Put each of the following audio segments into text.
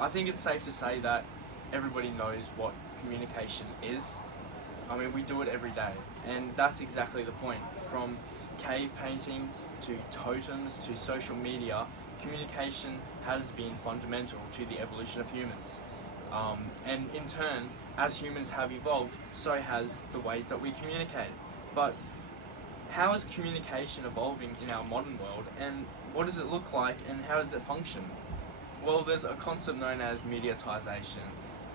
I think it's safe to say that everybody knows what communication is. I mean, we do it every day, and that's exactly the point. From cave painting to totems to social media, communication has been fundamental to the evolution of humans. And in turn, as humans have evolved, so has the ways that we communicate. But how is communication evolving in our modern world, and what does it look like, and how does it function? Well, there's a concept known as mediatization.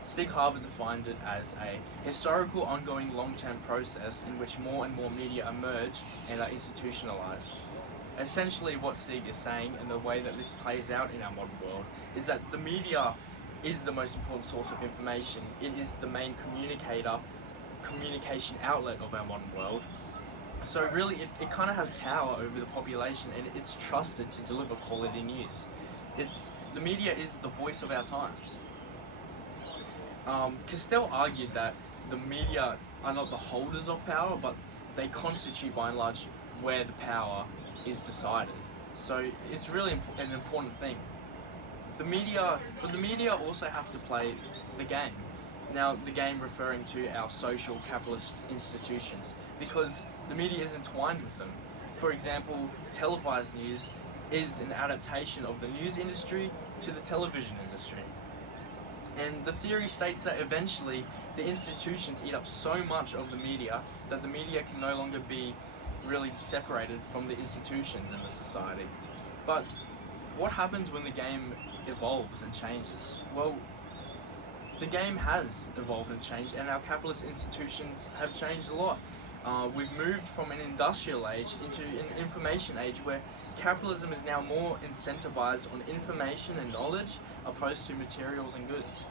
Stig Harvard defined it as a historical, ongoing, long-term process in which more and more media emerge and are institutionalized. Essentially, what Stig is saying, and the way that this plays out in our modern world, is that the media is the most important source of information. It is the main communication outlet of our modern world. So really, it kind of has power over the population, and it's trusted to deliver quality news. The media is the voice of our times. Castell argued that the media are not the holders of power, but they constitute, by and large, where the power is decided. So it's really an important thing. The media also have to play the game. Now, the game referring to our social capitalist institutions, because the media is entwined with them. For example, televised news is an adaptation of the news industry to the television industry. And the theory states that eventually the institutions eat up so much of the media that the media can no longer be really separated from the institutions in the society. But what happens when the game evolves and changes? Well, the game has evolved and changed, and our capitalist institutions have changed a lot. We've moved from an industrial age into an information age where capitalism is now more incentivized on information and knowledge opposed to materials and goods.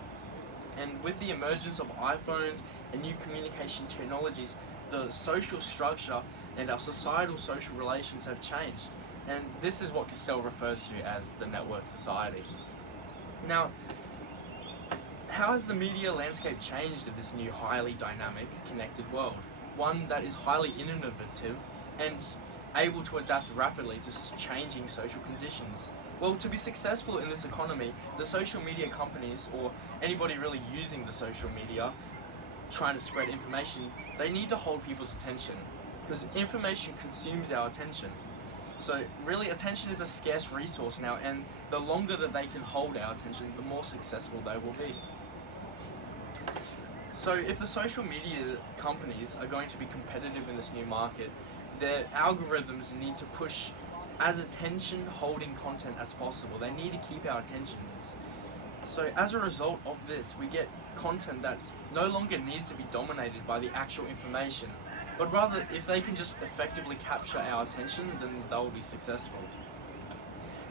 And with the emergence of iPhones and new communication technologies, the social structure and our societal social relations have changed. And this is what Castell refers to as the network society. Now, how has the media landscape changed in this new, highly dynamic, connected world? One that is highly innovative and able to adapt rapidly to changing social conditions. Well, to be successful in this economy, the social media companies, or anybody really using the social media, trying to spread information, they need to hold people's attention, because information consumes our attention. So really, attention is a scarce resource now, and the longer that they can hold our attention, the more successful they will be. So if the social media companies are going to be competitive in this new market, their algorithms need to push as attention-holding content as possible. They need to keep our attentions. So as a result of this, we get content that no longer needs to be dominated by the actual information, but rather, if they can just effectively capture our attention, then they'll be successful.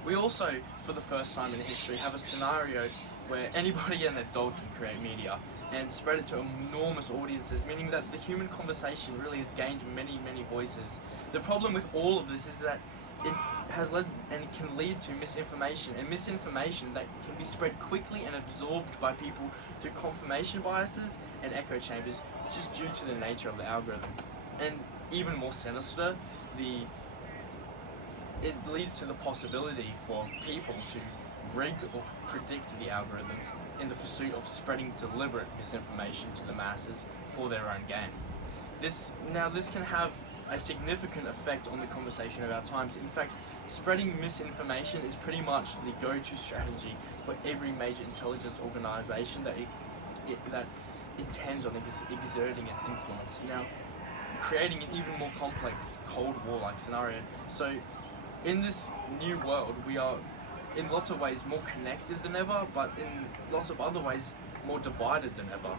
We also, for the first time in history, have a scenario where anybody and their dog can create media and spread it to enormous audiences, meaning that the human conversation really has gained many, many voices. The problem with all of this is that it has led and it can lead to misinformation, and misinformation that can be spread quickly and absorbed by people through confirmation biases and echo chambers, just due to the nature of the algorithm. And even more sinister, it leads to the possibility for people to rig or predict the algorithms in the pursuit of spreading deliberate misinformation to the masses for their own gain. This can have a significant effect on the conversation of our times. In fact, spreading misinformation is pretty much the go-to strategy for every major intelligence organization that intends on exerting its influence. Now, creating an even more complex Cold War-like scenario. So, in this new world, we are in lots of ways more connected than ever, but in lots of other ways more divided than ever.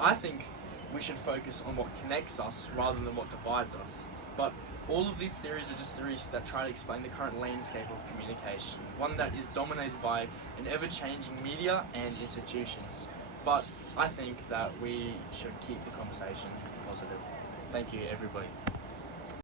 I think we should focus on what connects us rather than what divides us. But all of these theories are just theories that try to explain the current landscape of communication, one that is dominated by an ever-changing media and institutions. But I think that we should keep the conversation positive. Thank you, everybody.